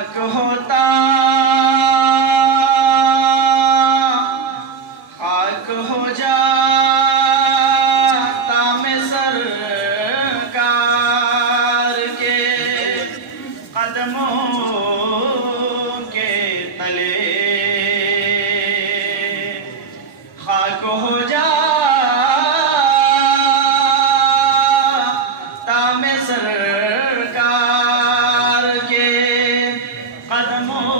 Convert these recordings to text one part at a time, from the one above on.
खाक होता खाक हो जाता मैं सरकार के कदमों के तले, खाक हो जाता मैं सरकार के कदमों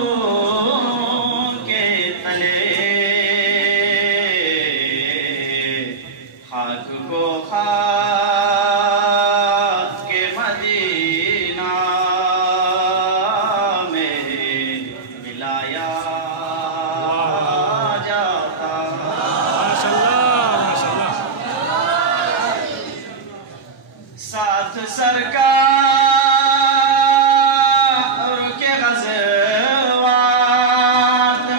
के तले, खाक को खाक के मदीना में मिलाया जाता। साथ सरकार के ग़ज़वात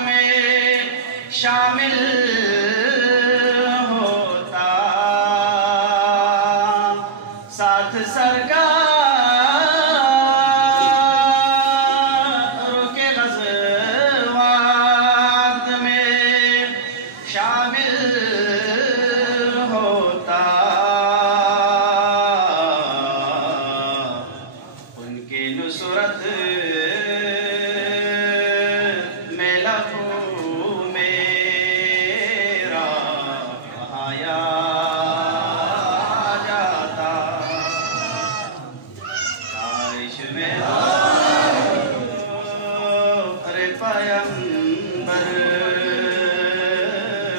में शामिल होता, साथ सरकार के ग़ज़वात में शामिल होता। उनके नुसरत में लहू मेरा बहाया जाता। काश में अरे पैगंबर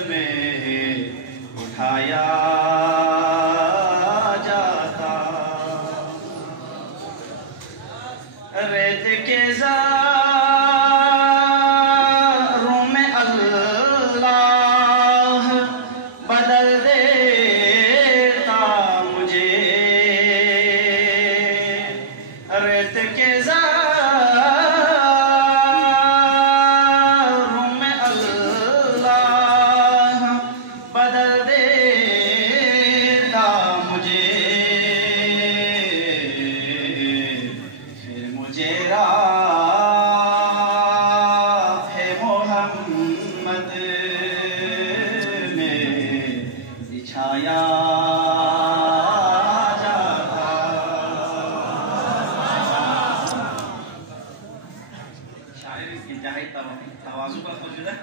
में उठाया जाता। रेत के ज़ारों में अल्लाह बदल देता मुझे, रेत के ज़ारों में अल्लाह बदल देता मुझे, मुझे राह मोहम्मद में बिछाया जाता। शायर इंतहाई तवाज़ु का मौजूद है।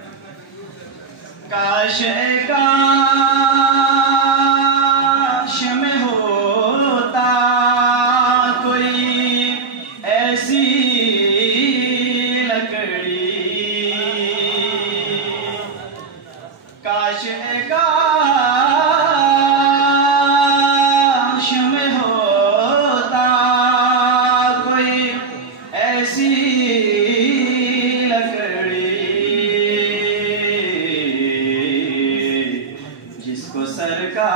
काश काश में होता कोई ऐसी लकड़ी, काश काश में होता कोई ऐसी लकड़ी, जिसको सरकार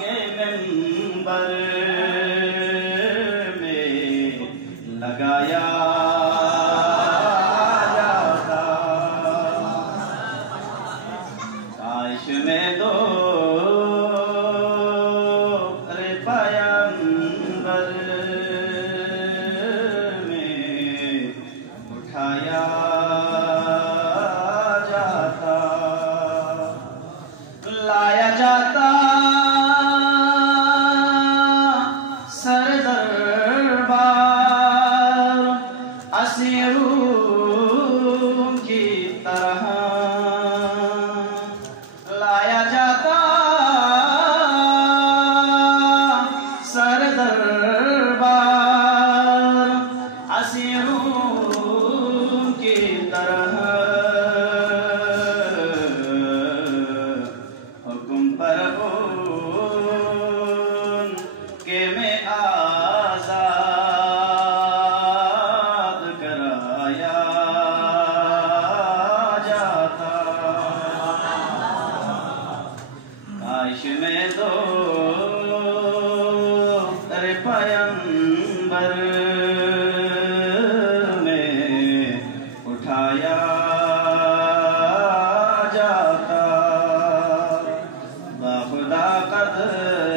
के मिंबर में लगाया जाता। काश में दो अरे पैगंबर में उठाया जाता। लाया जाता सर दरबार असीरों की तरह, लाया जाता सर दरबार असीरों की तरह, हुक्म पर उनके में आज़ाद कराया जाता। काश में दो अरे पैगंबर में उठाया जाता। बाखुदा कदर